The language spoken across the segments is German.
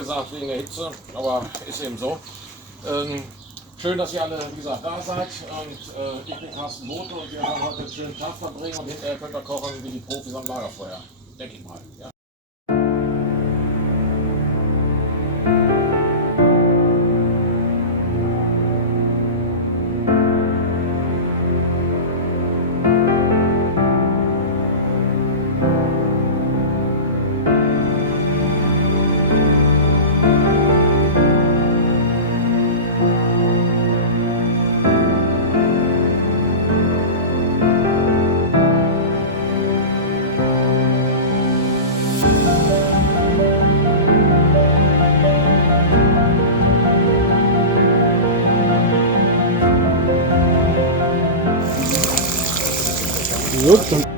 abgesagt wegen der Hitze, aber ist eben so. Schön, dass ihr alle, wie gesagt, da seid. Und ich bin Carsten Bote und wir werden heute einen schönen Tag verbringen und hinterher könnt ihr kochen wie die Profis am Lagerfeuer. Denke ich mal. Ja.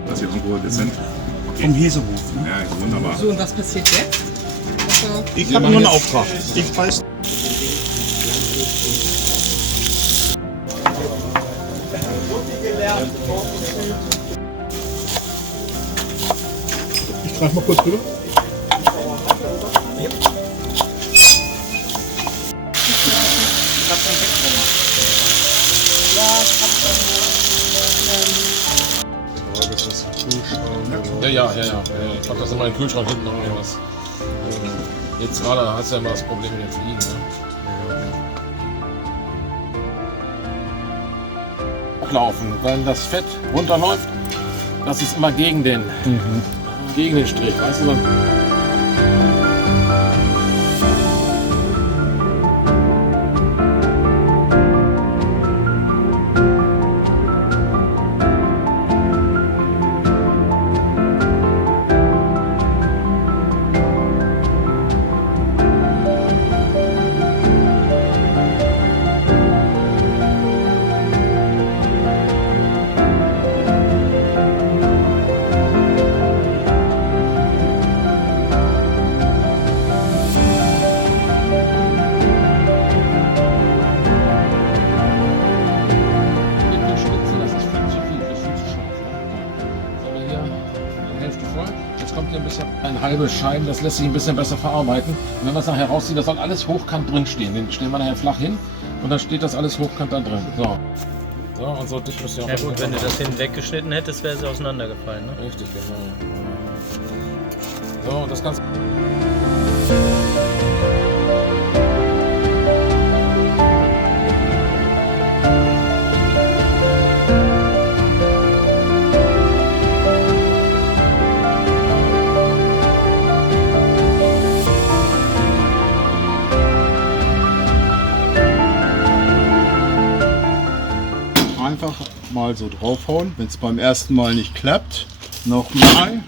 Dass wir irgendwo jetzt sind. Okay. Vom Hesehof. Ne? Ja, wunderbar. So, und was passiert jetzt? Ich habe nur einen Auftrag. Ich weiß. Ich greife mal kurz rüber. Ja. Ich glaube, das ist immer ein Kühlschrank hinten noch irgendwas. Jetzt gerade hast du ja immer das Problem mit den Fliegen. Ne? Laufen, wenn das Fett runterläuft, das ist immer gegen den Strich, weißt du? Jetzt kommt hier ein bisschen ein halbes Scheiben, das lässt sich ein bisschen besser verarbeiten. Und wenn man es nachher rauszieht, das soll alles hochkant drin stehen. Den stellen wir nachher flach hin und dann steht das alles hochkant da drin. So und so dick müsst ihr auch. Ja gut, wenn du das hinten weggeschnitten hättest, wäre es auseinandergefallen. Ne? Richtig, genau. So, und das Ganze. Einfach mal so draufhauen. Wenn es beim ersten Mal nicht klappt, nochmal.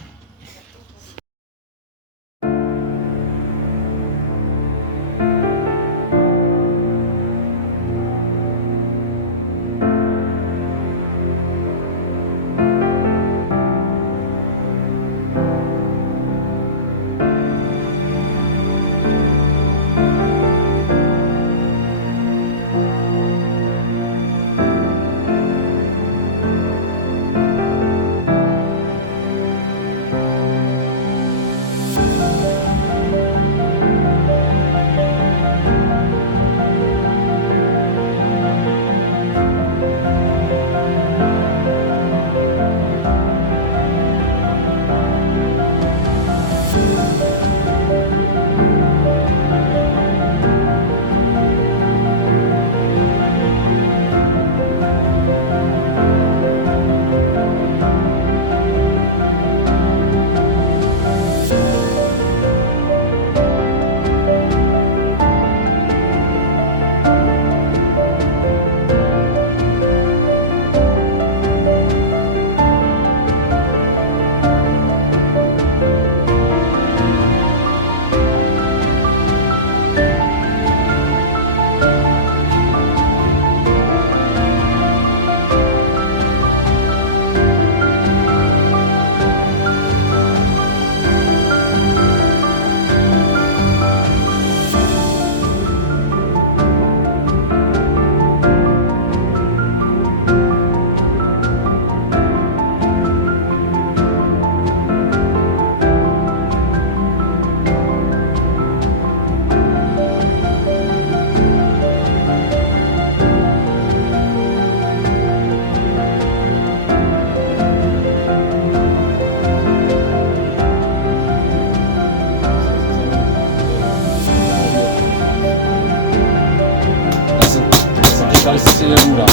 Da ist es hier gut an.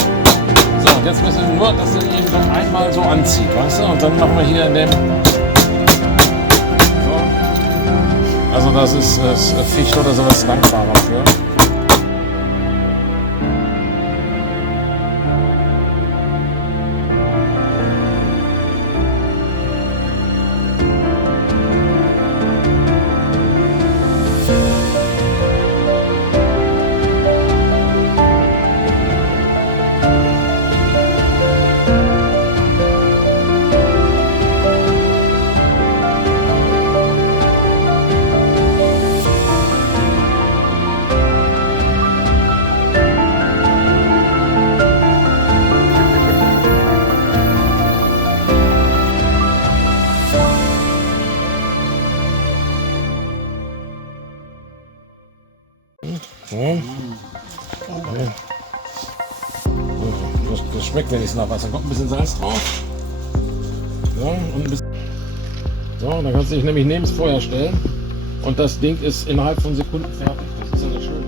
So, und jetzt müssen wir nur, dass ihr ihn dann einmal so anzieht, weißt du? Und dann machen wir hier in dem... So. Also das ist Fichte oder sowas dankbarer für. Das schmeckt wenigstens nach was. Dann kommt ein bisschen Salz drauf. So, und ein bisschen. So, dann kannst du dich nämlich neben das Feuer stellen. Und das Ding ist innerhalb von Sekunden fertig. Das ist ja das Schöne.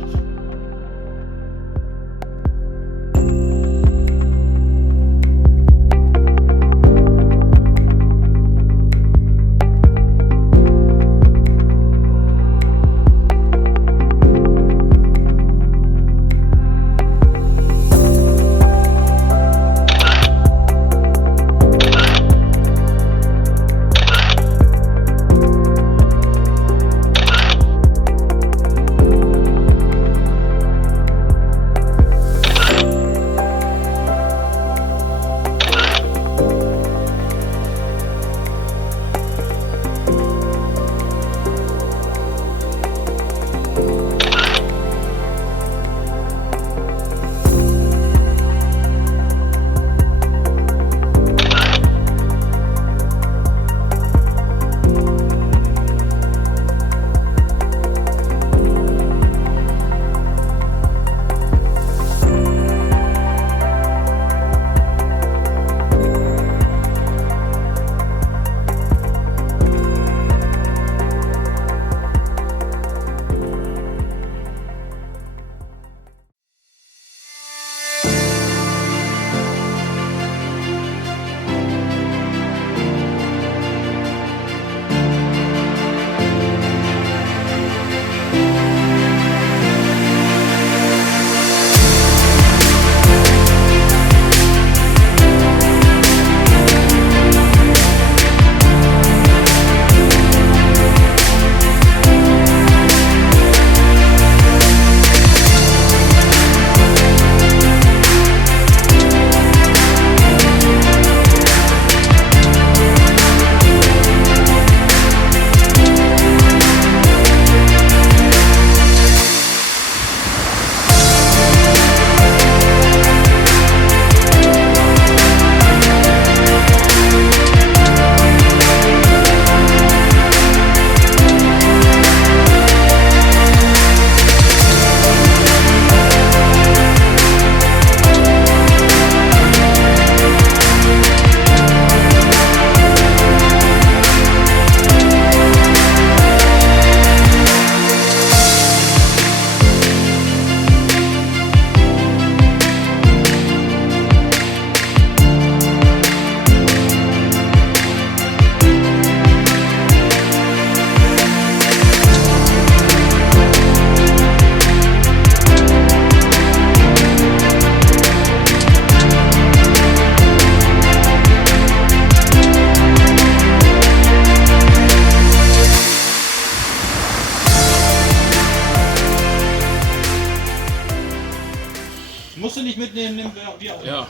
Musst du nicht mitnehmen, nimm wie auch immer. Ja,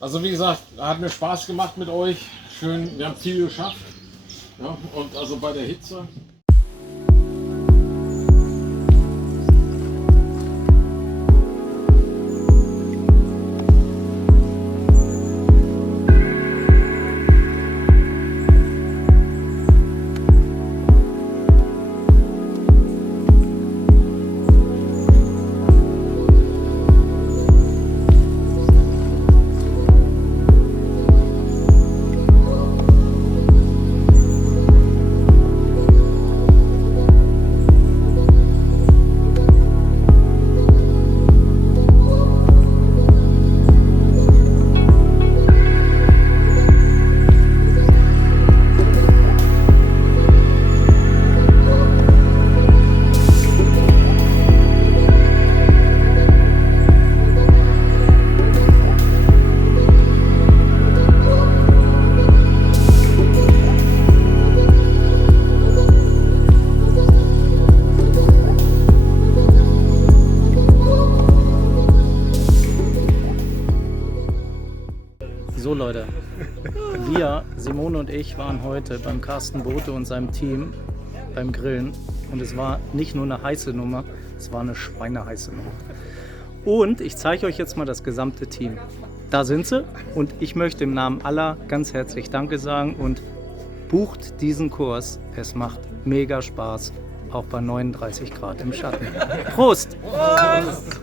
also wie gesagt, hat mir Spaß gemacht mit euch. Schön, wir haben viel geschafft. Ja, und also bei der Hitze. So Leute, wir, Simone und ich, waren heute beim Carsten Bote und seinem Team beim Grillen und es war nicht nur eine heiße Nummer, es war eine schweineheiße Nummer. Und ich zeige euch jetzt mal das gesamte Team. Da sind sie und ich möchte im Namen aller ganz herzlich Danke sagen und bucht diesen Kurs. Es macht mega Spaß, auch bei 39 Grad im Schatten. Prost! Prost!